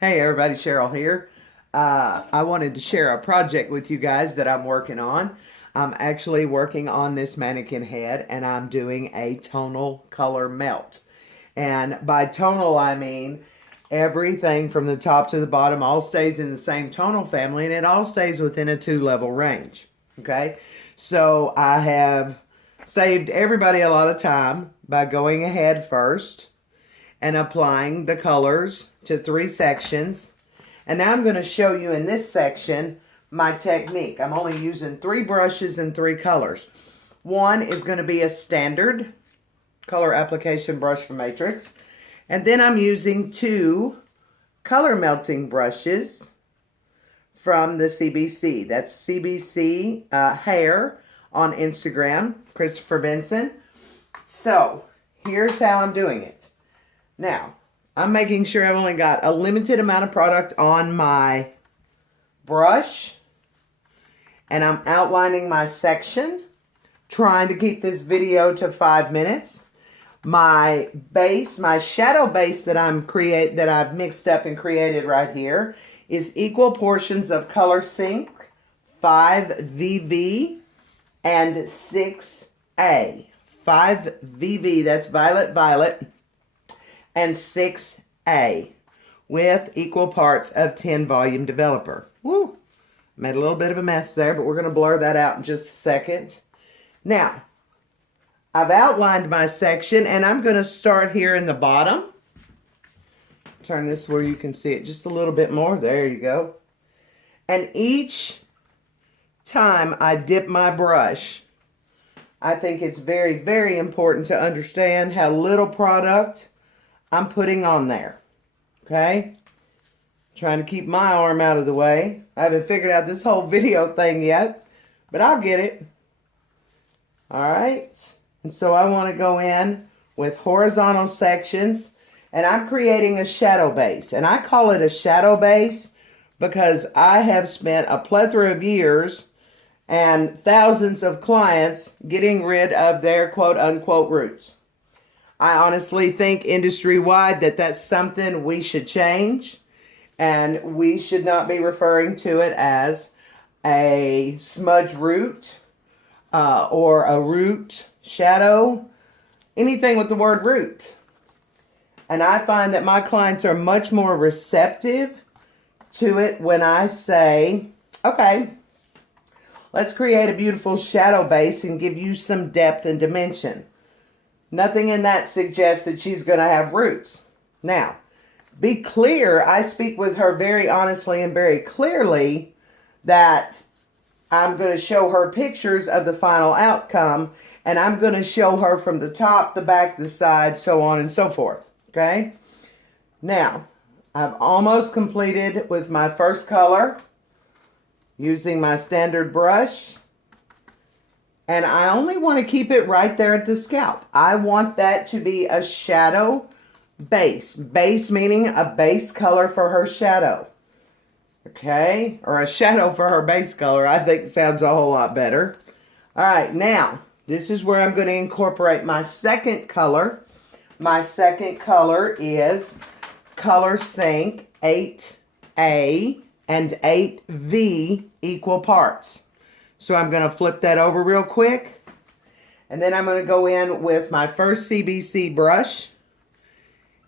Hey everybody, Cheryl here. I wanted to share a project with you guys that I'm working on. I'm actually working on this mannequin head and I'm doing a tonal color melt. And by tonal I mean everything from the top to the bottom all stays in the same tonal family and it all stays within a 2-level range. Okay, so I have saved everybody a lot of time by going ahead first and applying the colors to 3 sections. And now I'm going to show you in this section my technique. I'm only using 3 brushes and 3 colors. One is going to be a standard color application brush from Matrix. And then I'm using 2 color melting brushes from the CBC. That's CBC Hair on Instagram, Christopher Benson. So here's how I'm doing it. Now, I'm making sure I've only got a limited amount of product on my brush. And I'm outlining my section, trying to keep this video to 5 minutes. My base, my shadow base that I've mixed up and created right here is equal portions of Color Sync, 5VV, and 6A. 5VV, that's Violet Violet, and 6A with equal parts of 10 volume developer. Woo! Made a little bit of a mess there, but we're going to blur that out in just a second. Now, I've outlined my section and I'm going to start here in the bottom. Turn this where you can see it just a little bit more. There you go. And each time I dip my brush, I think it's very, very important to understand how little product I'm putting on there. Okay? Trying to keep my arm out of the way. I haven't figured out this whole video thing yet, but I'll get it. Alright? And so I want to go in with horizontal sections, and I'm creating a shadow base. And I call it a shadow base because I have spent a plethora of years and thousands of clients getting rid of their quote-unquote roots. I honestly think industry-wide that that's something we should change, and we should not be referring to it as a smudge root or a root shadow, anything with the word root. And I find that my clients are much more receptive to it when I say, okay, let's create a beautiful shadow base and give you some depth and dimension. Nothing in that suggests that she's going to have roots. Now, be clear, I speak with her very honestly and very clearly that I'm going to show her pictures of the final outcome, and I'm going to show her from the top, the back, the side, so on and so forth. Okay? Now, I've almost completed with my first color using my standard brush. And I only want to keep it right there at the scalp. I want that to be a shadow base. Base meaning a base color for her shadow. Okay? Or a shadow for her base color. I think sounds a whole lot better. Alright, now, this is where I'm going to incorporate my second color. My second color is Color Sync 8A and 8V equal parts. So I'm going to flip that over real quick. And then I'm going to go in with my first CBC brush.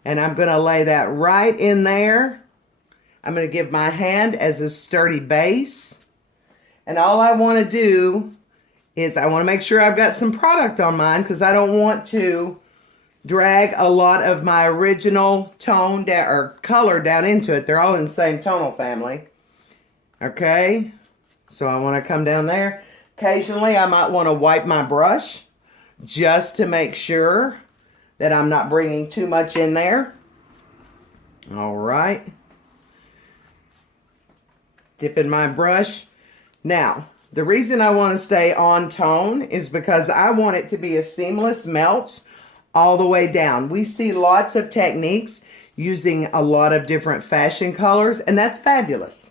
And I'm going to lay that right in there. I'm going to give my hand as a sturdy base. And all I want to do is I want to make sure I've got some product on mine because I don't want to drag a lot of my original tone down, or color down into it. They're all in the same tonal family. Okay? So I want to come down there. Occasionally, I might want to wipe my brush just to make sure that I'm not bringing too much in there. All right. Dip in my brush. Now, the reason I want to stay on tone is because I want it to be a seamless melt all the way down. We see lots of techniques using a lot of different fashion colors, and that's fabulous.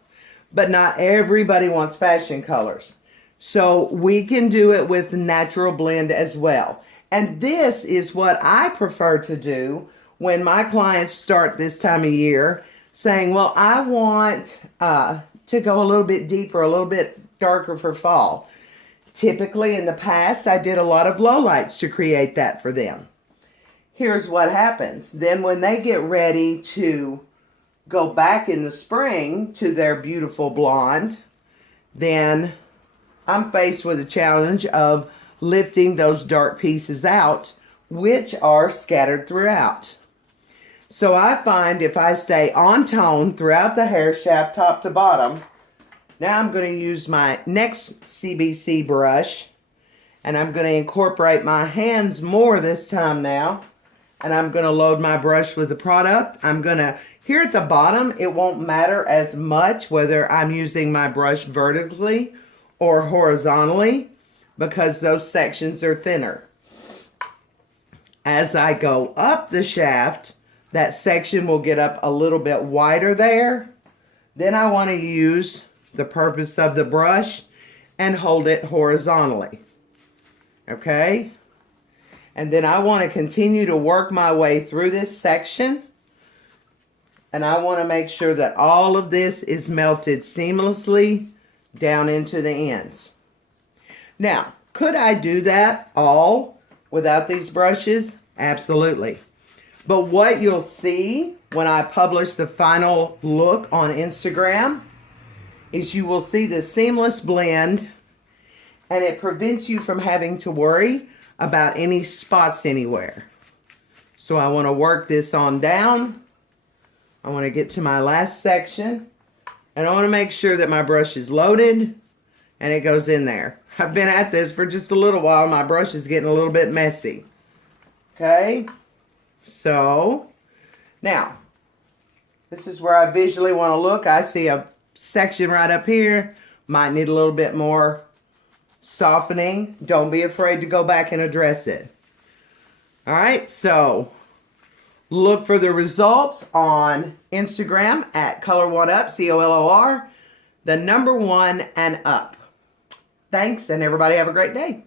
But not everybody wants fashion colors. So we can do it with natural blend as well. And this is what I prefer to do when my clients start this time of year saying, well, I want to go a little bit deeper, a little bit darker for fall. Typically in the past, I did a lot of lowlights to create that for them. Here's what happens. Then when they get ready to go back in the spring to their beautiful blonde, then I'm faced with a challenge of lifting those dark pieces out, which are scattered throughout. So I find if I stay on tone throughout the hair shaft, top to bottom, now I'm going to use my next CBC brush, and I'm going to incorporate my hands more this time now, and I'm going to load my brush with the product. I'm going to, here at the bottom, it won't matter as much whether I'm using my brush vertically or horizontally because those sections are thinner. As I go up the shaft, that section will get up a little bit wider there. Then I want to use the purpose of the brush and hold it horizontally. Okay? And then I want to continue to work my way through this section. And I want to make sure that all of this is melted seamlessly down into the ends. Now, could I do that all without these brushes? Absolutely. But what you'll see when I publish the final look on Instagram is you will see the seamless blend, and it prevents you from having to worry about any spots anywhere. So I want to work this on down. I want to get to my last section, and I want to make sure that my brush is loaded and it goes in there. I've been at this for just a little while. My brush is getting a little bit messy. Okay, so now this is where I visually want to look. I see a section right up here. Might need a little bit more softening. Don't be afraid to go back and address it. All right, so look for the results on Instagram at color1up, COLOR, the number 1 and up. Thanks, and everybody have a great day.